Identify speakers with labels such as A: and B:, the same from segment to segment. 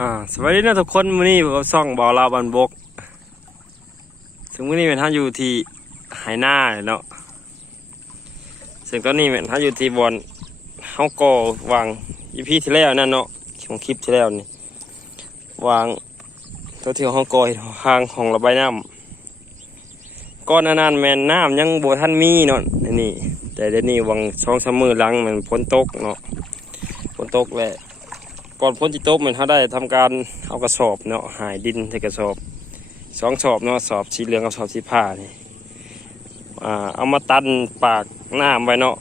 A: อ่าสวัสดีนะทุกคนมื้อนี้ผมซ่องบ่าวลาบันบกซึ่งมื้อนี้เป็นท่านอยู่ที่ไหหน้าเนาะซึ่งตอนนี้เป็นท่านอยู่ที่บอนเฮาก่อวางอีพีที่แล้วนั่นเนาะของคลิปที่แล้วนี่วางตัวที่เฮาก่อทางของระบายน้ำก่อนนานั้นแมนน้ำยังบ่ทันมีเนาะนนี่ แต่เดี๋ยวนี้วังช่องสมมือหลังมันฝนตกเนาะฝนตกแหละ ก่อนพ้นจิตตกเหมือนเขาได้ทำการเอากระสอบเนาะหายดินใส่กระสอบสองสอบเนาะสอบสีเหลืองกับสอบสีผ้านี่เอามาตันปากน้ำไว้เนาะ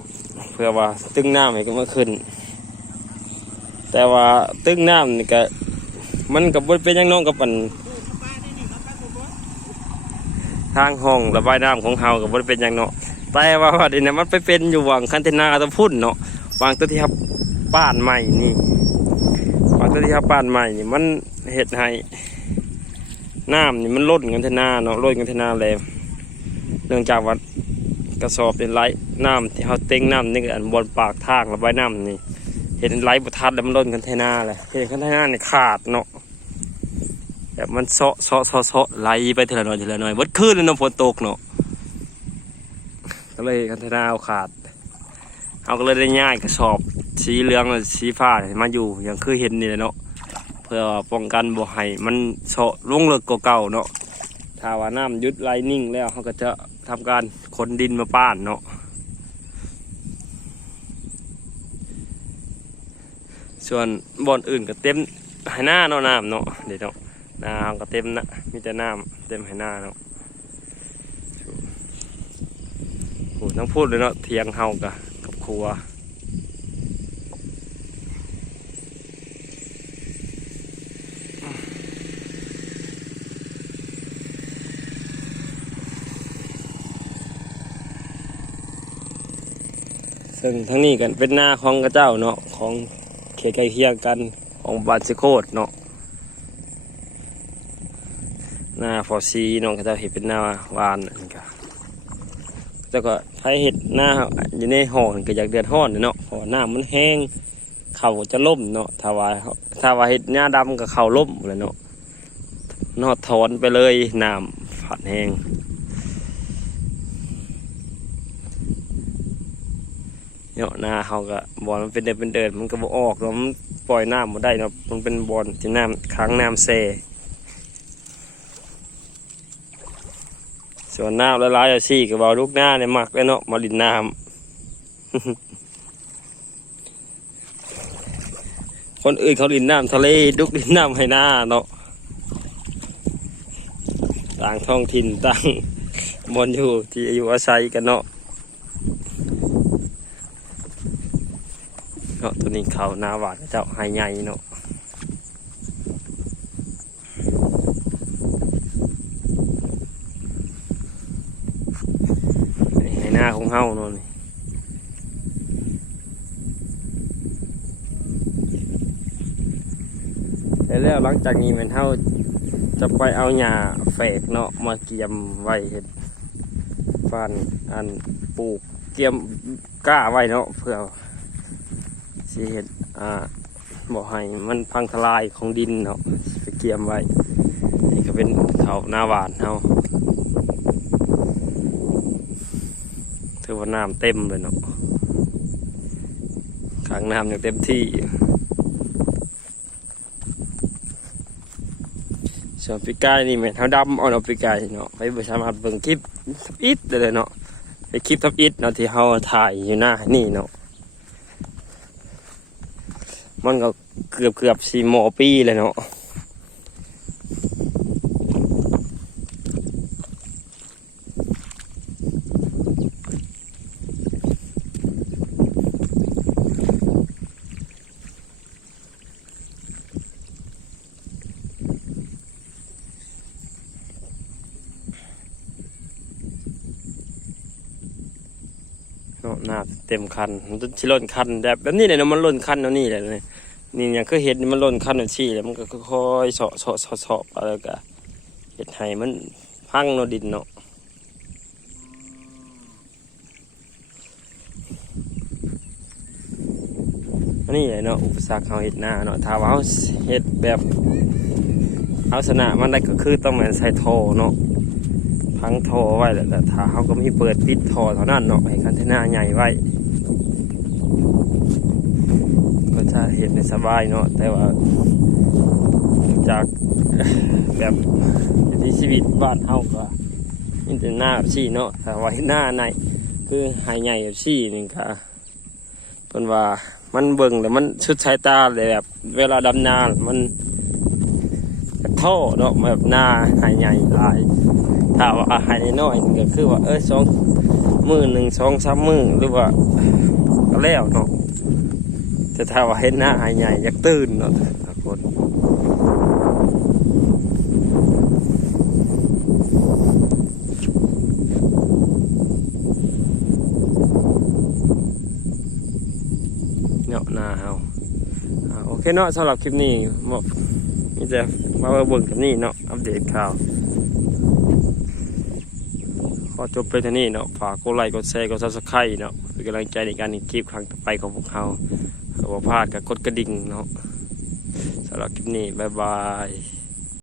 A: เพื่อว่าตึ้งน้ำให้ก็มาขึ้น แต่ว่าตึ้งน้ำนี่ก็มันกับบนเป็นยังน้องกับมันทางห้องระบายน้ำของเฮากับบนเป็นยังเนาะแต่ว่าเดี๋ยวนี้มันไปเป็นอยู่วังคันเทนาตัวพุ่นเนาะวางตัวที่ครับบ้านใหม่นี่ ปกติครับบ้านใหม่นี่มันเห็ดให้น้ำนี่มันล้นกันเทนาเนาะล้นกันเทนาเลยเนื่องจากว่ากระสอบเป็นไหลน้ำที่เขาเต็งน้ำนี่ก็อันบนปากทางระบายน้ำนี่เห็นไหลบุทัดแล้วมันล้นกันเทนาเลยเห็นกันเทนาเนี่ขาดเนาะแบบมันเซาะเซาะเซาะเซาะไหลไปทีละหน่อยทีละหน่อยวัดขึ้นเลยเนาะฝนตกเนาะก็เลยกันเทนาเอาขาดเอาก็เลยได้ง่ายกระสอบ สีเหลืองหรือสีฟ้ามาอยู่อย่างคือเห็นนี่แหละเนาะเพื่อป้องกันบ่ให้มันเฉาะลงเลิกกว่าเก่าเนาะถ้าว่าน้ำยุดไลนิ่งแล้วเขาก็จะทำการขนดินมาป้านเนาะส่วนบ่อนอื่นก็เต็มไหหน้าเนาะน้ำเนาะเดี๋ยวเนาะน้ำก็เต็มนะมีแต่น้ำเต็มไหหน้าเนาะโอ้ต้องพูดเลยเนาะเทียงเฮากับกับครัว ซึ่งทั้งนี้กันเป็นหน้าของกระเจ้าเนาะของเขตใกล้เคียงกันของบานสิโคดเนาะหน้าฟอซีเนาะกระเจ้าเห็นเป็นหน้าวานอันนี้ก็แต่ก็ถ้เห็ดหน้าอยู่ในห่อนี่ก็อยากเดือดร้อนเนาะเพราะว่าน้ำมันแห้งเข่าจะล่มเนาะถ้าว่าถ้าว่าเห็ดหน้าดำก็เข่าล่มเลยเนาะนอดถอนไปเลยน้ำผัดแห้ง เนาะนาเขาก็บอลมันเป็นเดินเป็นเดินมันก็บออกแล้วมันปล่อยน้ำมาได้เนาะมันเป็นบอลที่น้ำค้างน้ำเซส่วนน้ำละลายอาชีก็บอลูกหน้าเนี่ยหมักแล้วเนาะมาลินน้ำคนอื่นเขาลินน้ำทะเลดุกลินน้ำให้หน้าเนาะต่างท้องถิ่นต่างบอลอยู่ที่อยู่อาศัยกันเนาะ เนาะตัวนี้เขาหน้าหวานเจ้าไฮใหญ่เนาะหน้าของเฮาเนาะนี่แล้วแล้วหลังจากนี้มันเฮาจะไปเอาหญ้าแฝกเนาะมาเกียมไว้เห็ดฟันอันปลูกเกียมกล้าไว้เนาะเพื่อ สิเห็ดอ่าบ่ให้มันพังทลายของดินเนาะไปเกียมไว้ นี่ก็เป็นเขาหน้าหวานเนาะถือว่าน้ำเต็มเลยเนาะขังน้ำอย่างเต็มที่ส่วนปีกายนี่แม่นเท้าดำเอาเนาะปีกายเนาะไปบ่สามารถเบิ่งคลิปทับอิดเลยเนาะไปคลิปทับอิดเนาะที่เฮาถ่ายอยู่หน้านี่เนาะ มันก็เกือบเกือบสี่หมอปีเลยเนาะ หน้าเต็มคัน มันจะชิล่นคันแบบแบบนี้เลยเนาะมันล่นคันเนาะนี่แหละเนี่ยนี่อย่างคือเห็ดนี่มันล่นขั้นแบบชี้แล้วมันก็ค่อยๆเสาะเสาะเสาะเสาะอะไรก็เห็ดไห้มันพังเนาะดินเนาะนนนี้แหละเนาะอุปสรรคเขาเห็ดหน้าเนาะถ้าว่าเขาเห็ดแบบลักษณะมันได้ก็คือต้องเหมือนใส่ท่อเนาะ พังท่อไว้แหละแต่ถ้าเขาก็มีเปิดปิดท่อเท่านั้นเนาะให้คันเทน่าใหญ่ไว้ ก็จะเห็นในสบายเนาะแต่ว่าจากแบบวิถีชีวิตบ้านเฮาก็มีแต่หน้าแบบซี่เนาะแต่ว่าหน้าในคือหายใหญ่แบบซี่นี่ก็เพิ่นว่ามันเบิ่งแล้วมันชุดสายตาเลยแบบ เวลาดำนา มันท่อเนาะแบบหน้าหายใหญ่หลาย ถ้าว่าหายน้อยก็คือว่าเออสองมือหนึ่งสองสามมือหรือว่าแล้วเนาะจะถ้าว่าเห็นหน้าหายใหญ่อยากตื่นเนาะทุกคนเนาะน้าเฮาอ่าโอเคเนาะสำหรับคลิปนี้มีแต่มาเบิ่งกับนี่เนาะอัปเดตข่าว อจบไปเท่านี้เนาะฝากกดไลค์กดแชร์กดซับสไครต์เนาะเป็นกำลังใจในการอีกคลิปครั้งต่อไปของพวกเราว่าพลาดกับกดกระดิ่งเนาะสำหรับคลิปนี้บ๊ายบาย